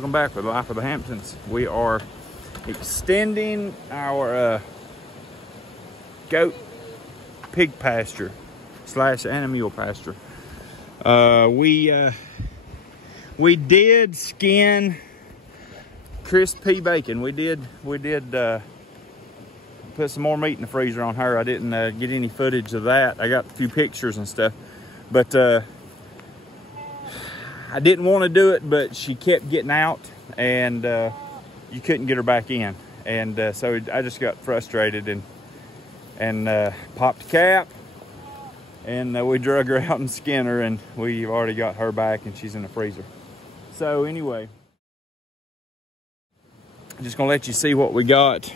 Welcome back with Life of the Hamptons. We are extending our goat pig pasture / animal pasture. We did skin crispy bacon. We did put some more meat in the freezer on her. I didn't get any footage of that. I got a few pictures and stuff, but I didn't want to do it, but she kept getting out, and you couldn't get her back in, and so I just got frustrated and popped the cap, and we drug her out and skinned her, and we've already got her back, and she's in the freezer. So anyway, I'm just gonna let you see what we got.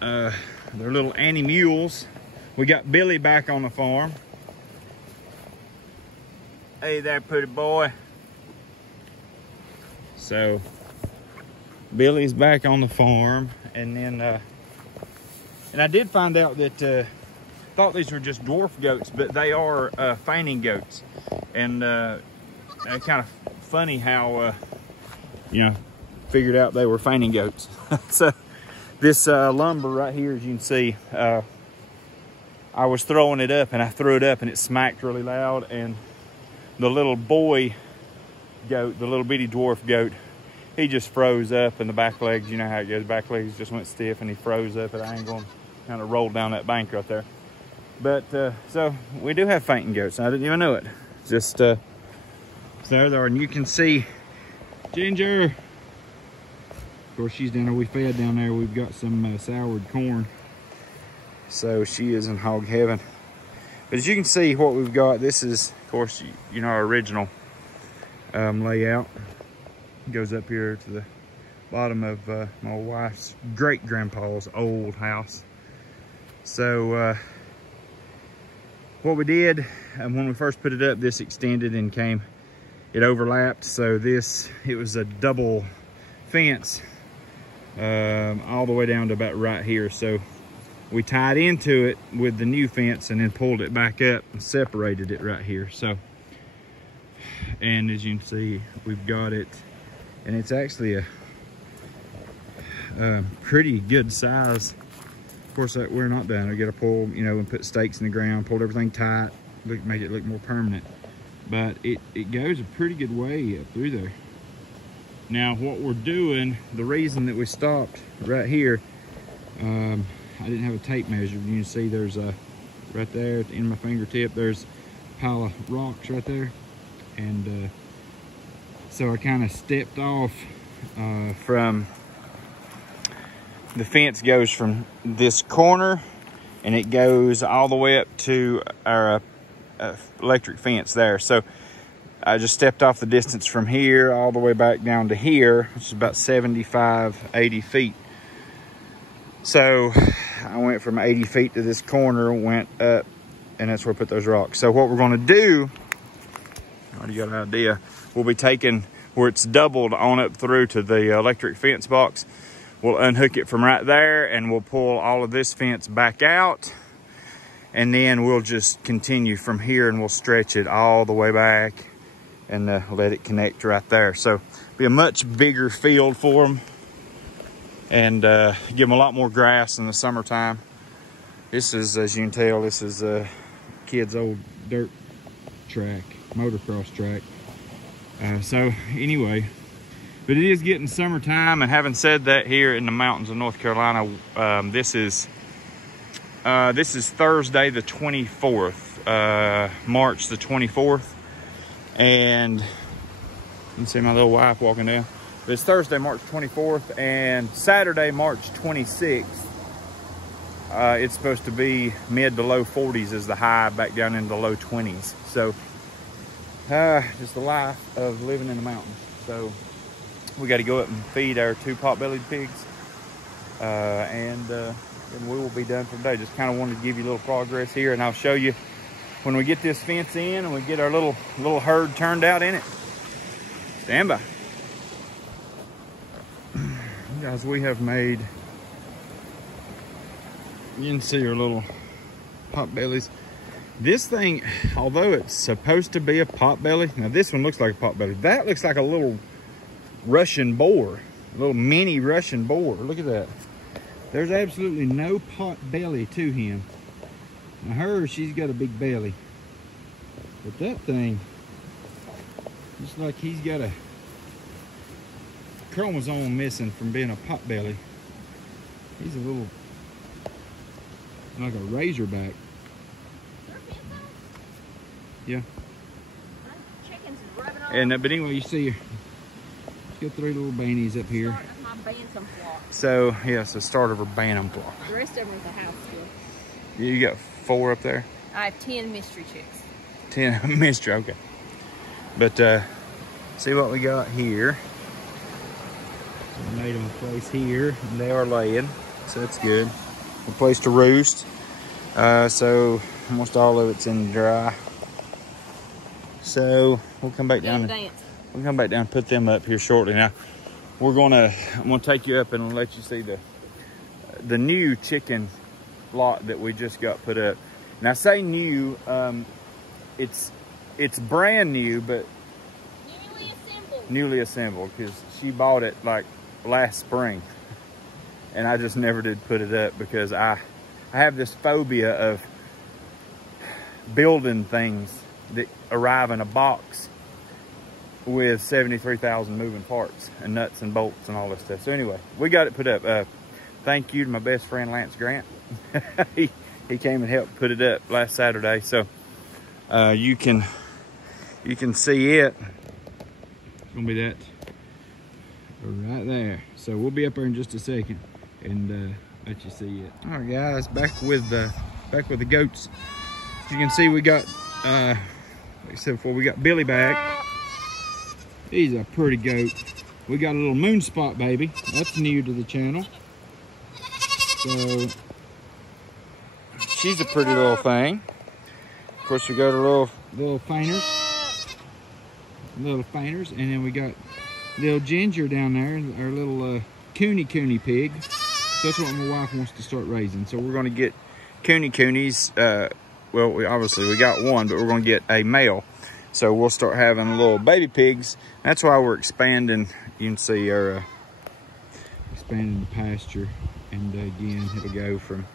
They're little Annie mules. We got Billy back on the farm. Hey there, pretty boy. So Billy's back on the farm, and then and I did find out that thought these were just dwarf goats, but they are fainting goats, and kind of funny how you know, figured out they were fainting goats. So this lumber right here, as you can see, I was throwing it up, and I threw it up, and it smacked really loud, and the little boy goat, the little bitty dwarf goat, he just froze up in the back legs. You know how it goes, back legs just went stiff, and he froze up at an angle and kind of rolled down that bank right there. But so we do have fainting goats. I didn't even know it. Just so there they are, and you can see Ginger. Of course, she's down there. We fed down there. We've got some soured corn, so she is in hog heaven. But as you can see, what we've got, this is, of course, you know, our original layout. It goes up here to the bottom of my wife's great-grandpa's old house. So what we did, when we first put it up, this extended and came, it overlapped. So it was a double fence all the way down to about right here. So we tied into it with the new fence and then pulled it back up and separated it right here. So, and as you can see, we've got it, and it's actually a pretty good size. Of course, we're not done. We got to pull, you know, and put stakes in the ground, pull everything tight, make it look more permanent. But it goes a pretty good way up through there. Now, what we're doing, the reason that we stopped right here, I didn't have a tape measure. You can see there's right there at the end of my fingertip, there's a pile of rocks right there. And so I kind of stepped off from, the fence goes from this corner, and it goes all the way up to our electric fence there. So I just stepped off the distance from here all the way back down to here, which is about 75, 80 feet. So I went from 80 feet to this corner, went up, and that's where I put those rocks. So what we're gonna do, I already got an idea, we'll be taking where it's doubled on up through to the electric fence box. We'll unhook it from right there, and we'll pull all of this fence back out, and then we'll just continue from here, and we'll stretch it all the way back and let it connect right there. So be a much bigger field for them, and give them a lot more grass in the summertime. This is, as you can tell, this is a kid's old dirt track, motocross track. So anyway, but it is getting summertime, and having said that, here in the mountains of North Carolina, this is Thursday the 24th, March the 24th, and you can see my little wife walking down. But it's Thursday, March 24th, and Saturday, March 26th. It's supposed to be mid to low 40s is the high, back down into the low 20s. So just the life of living in the mountains. So we got to go up and feed our 2 pot-bellied pigs, and we will be done for the day. Just kind of wanted to give you a little progress here, and I'll show you when we get this fence in and we get our little herd turned out in it. Stand by. Guys, we have made, you can see our little pot bellies. This thing, although it's supposed to be a pot belly, now this one looks like a pot belly. That looks like a little Russian boar, a little mini Russian boar. Look at that. There's absolutely no pot belly to him. Now her, she's got a big belly. But that thing, looks like he's got a chromosome missing from being a pot belly. He's a little, like a razorback. Yeah. And but anyway, you see, got 3 little banties up here. So yeah, it's the start of her bantam flock. The rest of them is a house still. You got 4 up there? I have 10 mystery chicks. 10 mystery, okay. But see what we got here. We made them a place here, and they are laying, so that's good. A place to roost. So almost all of it's in dry. So we'll come back down. We'll come back down and put them up here shortly. Now I'm gonna take you up and let you see the new chicken lot that we just got put up. Now I say new, it's brand new, but newly assembled because she bought it like last spring, and I just never did put it up because I have this phobia of building things that arrive in a box with 73,000 moving parts and nuts and bolts and all this stuff. So anyway, we got it put up. Thank you to my best friend Lance Grant. he came and helped put it up last Saturday. So you can see it. It's gonna be that right there. So we'll be up there in just a second and let you see it. All right, guys, back with the goats. As you can see, we got like I said before, we got Billy back. He's a pretty goat. We got a little moonspot baby. That's new to the channel. So she's a pretty little thing. Of course, we got our little fainters. And then we got little Ginger down there, our little cooney pig. So that's what my wife wants to start raising. So we're gonna get coonies. Well, we got one, but we're gonna get a male. So we'll start having little baby pigs. That's why we're expanding. You can see our expanding the pasture. And again, it'll go from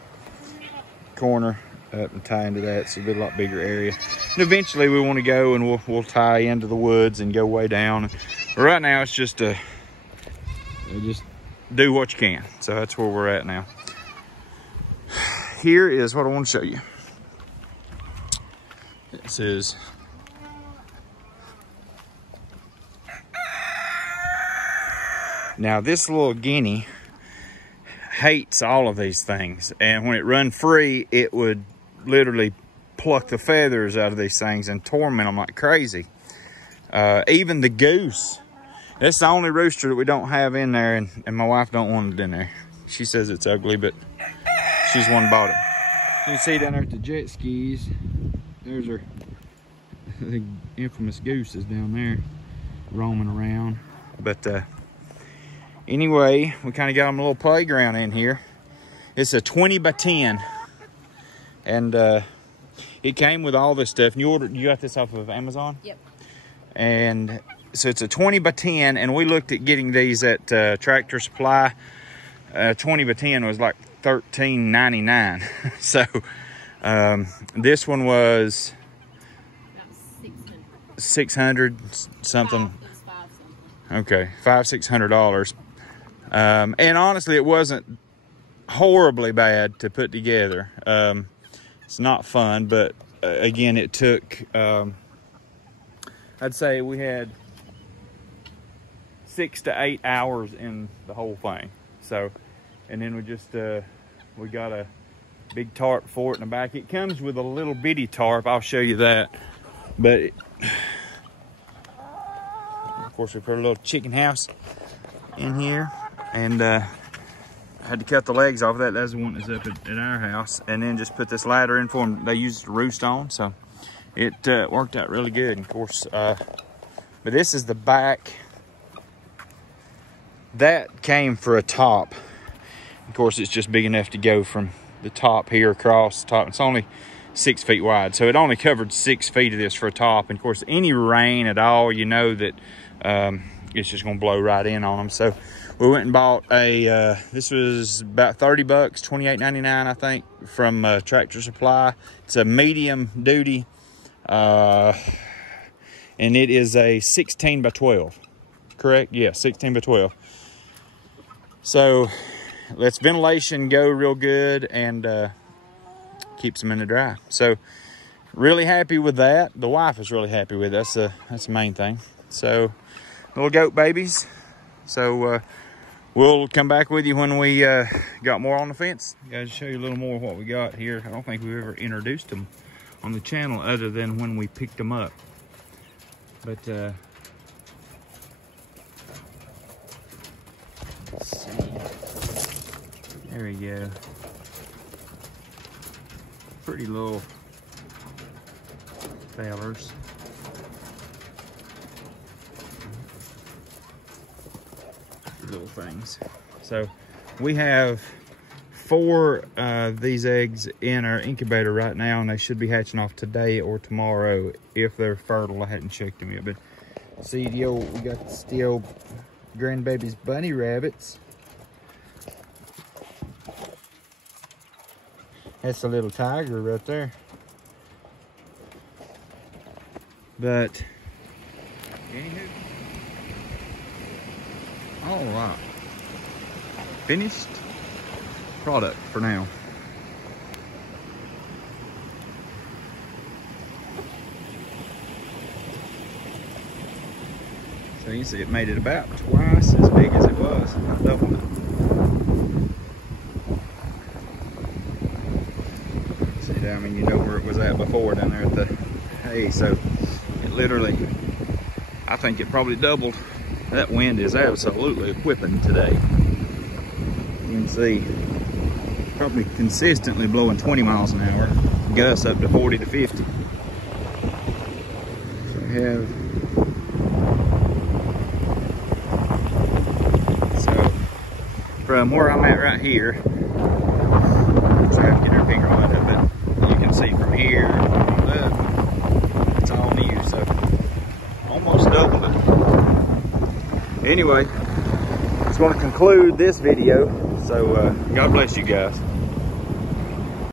corner up and tie into that, so it'll be a lot bigger area. And eventually we want to go and we'll tie into the woods and go way down. But right now it's just just do what you can. So that's where we're at now. Here is what I want to show you. This is now this little guinea hates all of these things, and when it run free it would literally pluck the feathers out of these things and torment them like crazy. Even the goose, that's the only rooster that we don't have in there, and my wife don't want it in there. She says it's ugly, but she's one bought it. You can see down there at the jet skis, there's our the infamous gooses down there roaming around. But anyway, we kind of got them a little playground in here. It's a 20 by 10. And it came with all this stuff. And you got this off of Amazon? Yep. And so it's a 20 by 10. And we looked at getting these at Tractor Supply. 20 by 10 was like $13.99. So this one was 600 something. Okay, $500-600. And honestly, it wasn't horribly bad to put together. It's not fun, but again, it took, I'd say we had 6 to 8 hours in the whole thing. So, and then we just, we got a big tarp for it in the back. It comes with a little bitty tarp. I'll show you that. But of course, we put a little chicken house in here, and had to cut the legs off of that. That's the one that's up at our house, and then just put this ladder in for them. They use it to roost on, so it worked out really good. And of course, but this is the back. That came for a top. Of course, it's just big enough to go from the top here across the top. It's only 6 feet wide, so it only covered 6 feet of this for a top. And of course, any rain at all, you know that it's just gonna blow right in on them. So we went and bought a, this was about 30 bucks, $28.99 I think, from Tractor Supply. It's a medium duty, and it is a 16 by 12, correct? Yeah, 16 by 12. So lets ventilation go real good and keeps them in the dry. So really happy with that. The wife is really happy with it. That's the main thing. So little goat babies. So we'll come back with you when we got more on the fence. Guys, show you a little more of what we got here. I don't think we've ever introduced them on the channel other than when we picked them up. But let's see. There we go. Pretty little fellers. Little things. So we have 4 of these eggs in our incubator right now, and they should be hatching off today or tomorrow if they're fertile. I hadn't checked them yet, but see we got the old grandbaby's bunny rabbits. That's a little tiger right there. But anywho, all right, finished product for now. So you can see it made it about twice as big as it was. I doubled it. See down, I mean, you know where it was at before down there at the hay. So it literally, I think it probably doubled. That wind is absolutely whipping today. You can see probably consistently blowing 20 miles an hour, gusts up to 40 to 50. So we have, so from where I'm at right here, I'll try to get her finger on it, but you can see from here up, it's all new, so almost doubled it. Anyway, it's going to conclude this video. So God bless you guys.